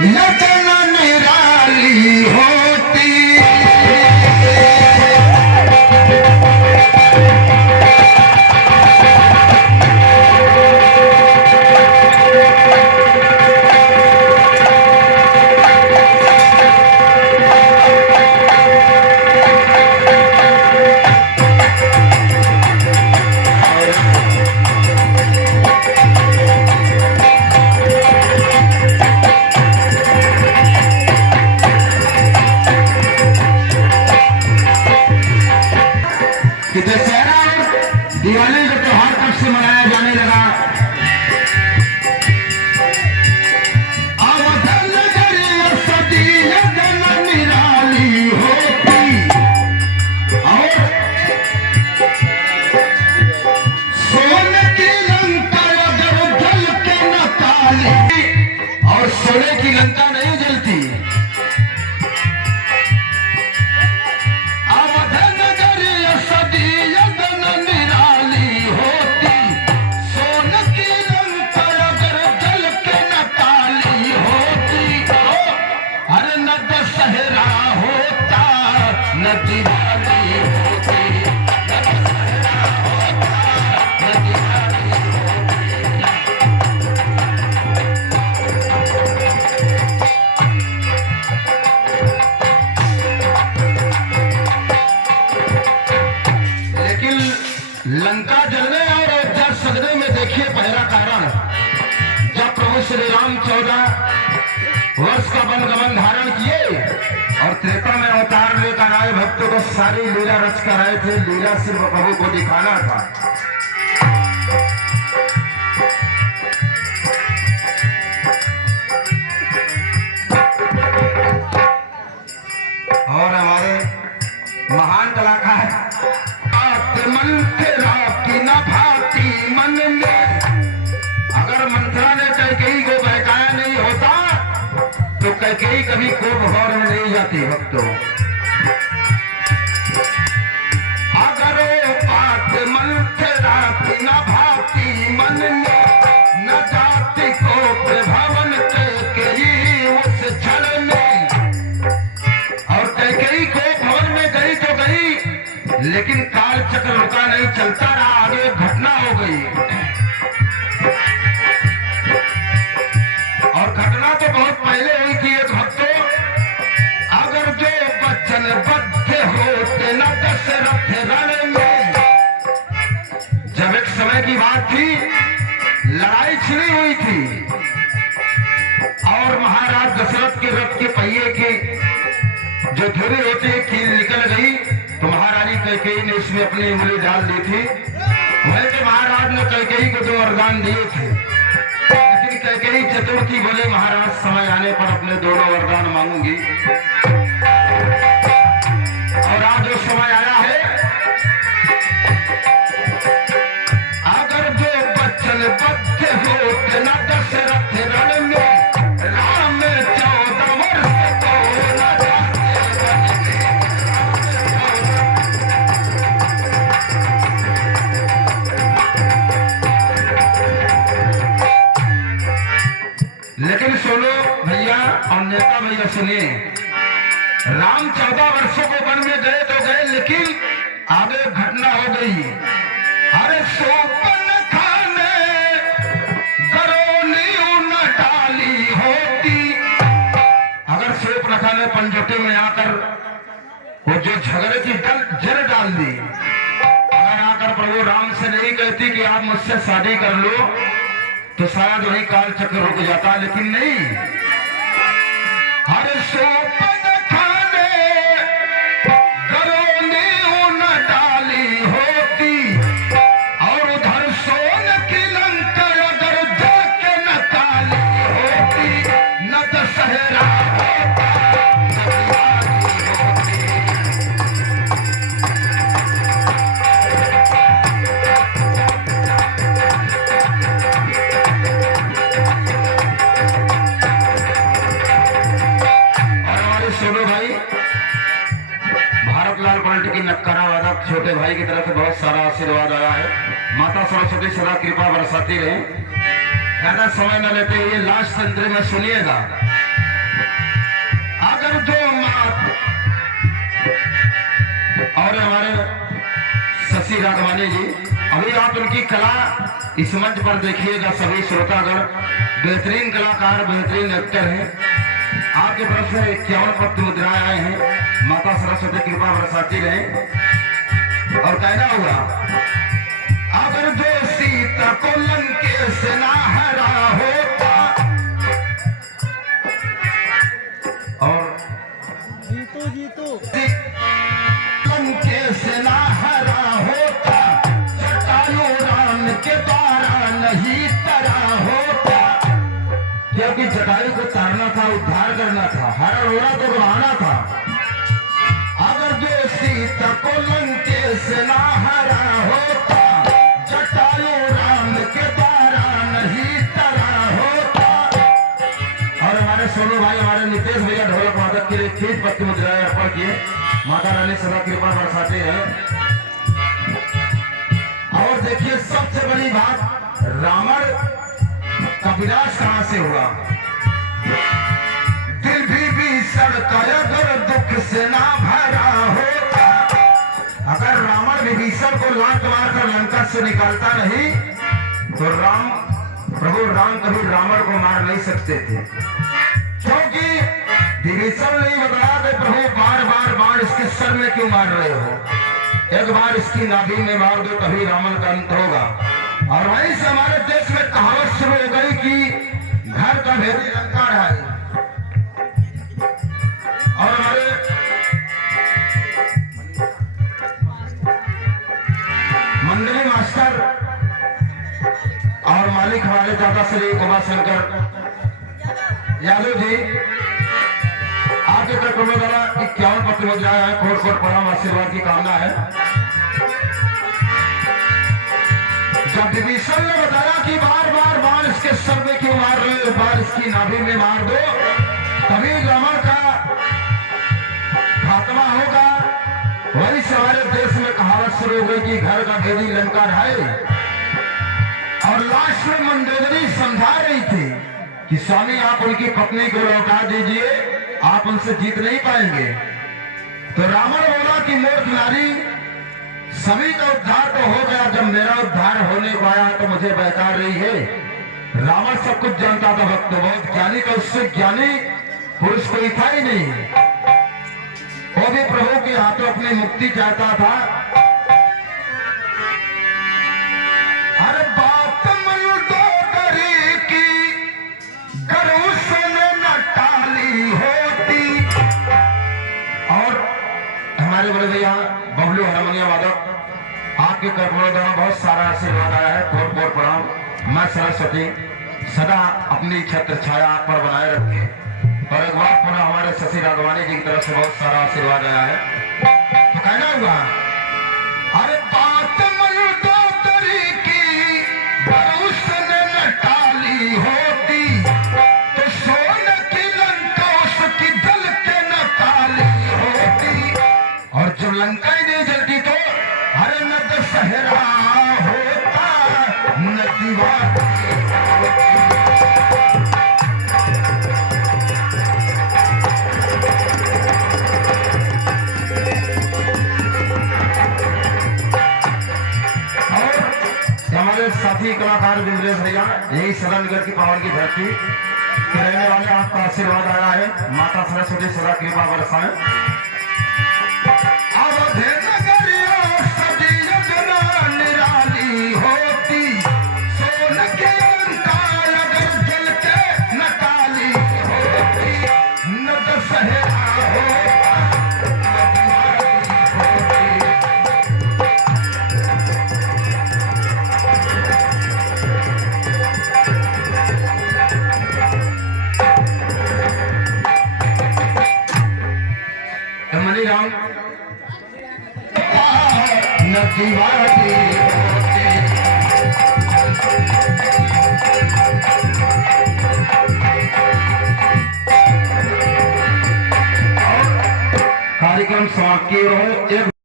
लगन निराली होती। कि दशहरा और दिवाली का त्योहार कब से मनाया जाने लगा। अवधन नगरी सदी लगन निराली होती और सोने की लंका अगर जल के न काली और सोने की लंका नहीं जलती। लंका जलने और अयोध्या सजने में देखिए पहला कारण, जब प्रभु श्री राम 14 वर्ष का वन गमन धारण किए और त्रेता में अवतार लेकर आए, भक्तों को सारी लीला रच कर आए थे। लीला सिर्फ प्रभु को दिखाना था। और हमारे महान कलाकार मन तेरा की न भाती मन में, अगर मंत्रा ने कैकेयी को बहकाया नहीं होता तो कैकेयी कभी कोप भौर में नहीं जाती। भक्तों अगर बात मन तेरा की न भाती मन में, न जाति को भवन कैकेयी उस क्षण में। और कैकेयी को भवन में गई तो गई, लेकिन काल चक्र रुका नहीं, चलता रहा। आगे एक घटना हो गई और घटना तो बहुत पहले हुई थी। एक भक्तों, अगर जो बच्चन बद्ध होते न दशरथ रण में, जब एक समय की बात थी, लड़ाई छिड़ी हुई थी और महाराज दशरथ के रथ के पहिए की जो धुरी होती है कील निकल गई, तो महारानी कैकेयी ने इसमें अपनी उंगली डाल दी थी। वैसे महाराज ने कैकेयी को 2 वरदान दिए थे, लेकिन कैकेयी चतुर थी, बोले महाराज समय आने पर अपने दोनों वरदान मांगूंगी। और आज जो समय आया है, अगर जो बच्चन बद्ध होते न दशरथ रण में, राम 14 वर्ष को न लेकिन सुनो भैया और नेता भैया सुनिए, राम 14 वर्षों को वन में गए तो गए, लेकिन आगे घटना हो गई। अरे सोपन खाने गरोनी न डाली होती, अगर सोप रखाने पंजोटे में आकर वो जो झगड़े की जड़ डाल दी, अगर आकर प्रभु राम से नहीं कहती कि आप मुझसे शादी कर लो, तो शायद वही काल चक्र रुक जाता, लेकिन नहीं। हर सोपन खाने गरोनी न डाली होती और उधर सोन की लंका अगर जाके न काली होती, न दशहरा होता। नक्कारा वादक छोटे भाई की तरफ से बहुत सारा आशीर्वाद आया है। माता सरस्वती सदा कृपा बरसाती रहे। ज्यादा समय न लेते हुए लास्ट तंत्र में सुनिएगा। और हमारे शशि राघवानी जी, अभी आप उनकी कला इस मंच पर देखिएगा। सभी श्रोतागण बेहतरीन कलाकार, बेहतरीन एक्टर हैं। आपकी तरफ से 51 पत्र मुद्राएं आए हैं। माता सरस्वती कृपा बरसाती रहे। और कहना हुआ, अगर जो सीता को लंके से ना हरा होता, और जीतो लंके से ना हरा होता, जटायु राम के द्वारा नहीं तरा होता। क्योंकि जटायु को तारना था, उद्धार करना था, हरा रोड़ा तो रुलाना था। अगर जो सीता को लंके से ना हरा होता, जटायु राम के द्वारा नहीं तरा होता। और हमारे सोनू भाई, हमारे नितेश भैया ढोलक वादक के लिए 30 पत्ती मुद्राएं अर्पण किए। माता रानी सदा कृपा बरसाते रहे। और देखिए सबसे बड़ी बात, रावण का विनाश कहां से हुआ? दिल भी सड़का अगर दुख से ना भरा होता। अगर रावण विभीषण को लात मारकर लंका से निकालता नहीं तो प्रभु राम कभी रावण को मार नहीं सकते थे। क्योंकि विभीषण नहीं बताया कि प्रभु बार बार बाण इसके सर में क्यों मार रहे हो, एक बार इसकी नाभि में मार दो तभी रावण का अंत होगा। और वहीं से हमारे देश में कहावत शुरू हो गई कि घर का भेदी लंका ढाई। और हमारे मंडली मास्टर और मालिक हमारे दादा श्री उमाशंकर यादव जी, आपके कार्यक्रमों द्वारा 51 पत्र मुद्राएं हैं। कोट कोट प्रणाम, आशीर्वाद की कामना है। जब विभीषण ने बताया कि बार बार बाण इसके सर में क्यों मार रहे हो, बार इसकी नाभि में मार दो तभी रावण का खात्मा होगा। वही से हमारे देश में कहावत शुरू हो गई कि घर का भेदी लंका ढाए। और लास्ट में मंडोदरी समझा रही थी कि स्वामी आप उनकी पत्नी को लौटा दीजिए, आप उनसे जीत नहीं पाएंगे। तो रावण बोला कि मूर्ख नारी, सभी का उद्धार तो हो गया, जब मेरा उद्धार होने को आया तो मुझे बहका रही है। रावण सब कुछ जानता था, भक्त बहुत ज्ञानी का, उससे ज्ञानी पुरुष कोई था ही नहीं। वो भी प्रभु के हाथों अपनी मुक्ति चाहता था। अरे बात मंडोदरी की गरु से न टाली होती। और हमारे बड़े भैया बबलू हारमोनियम वादक, आपके कर्पूरों द्वारा बहुत सारा आशीर्वाद आया है। कोट कोट प्रणाम। मां सरस्वती सदा अपनी छत्र छाया आप पर बनाए रखे। और एक बार पुनः हमारे शशि राघवानी जी की तरफ से बहुत सारा आशीर्वाद आया है। तो कहना हुआ, अरे बात मंडोदरी की गरु से न टाली होती, तो सोने की लंका उसकी जल के न काली होती। और जब लंका ही नहीं जलती तो हरे न दशहरा होता, न दिवाली। हमारे साथी कलाकार विमलेश भैया, यही सदनगढ़ की पावन की धरती के रहने वाले, आपका आशीर्वाद आया है। माता सरस्वती सदा कृपा बरसाएं। निराली होती, सोन के लंका अगर जल के न काली होती, न दशहरा होता, कार्यक्रम समाप्त किए रहो।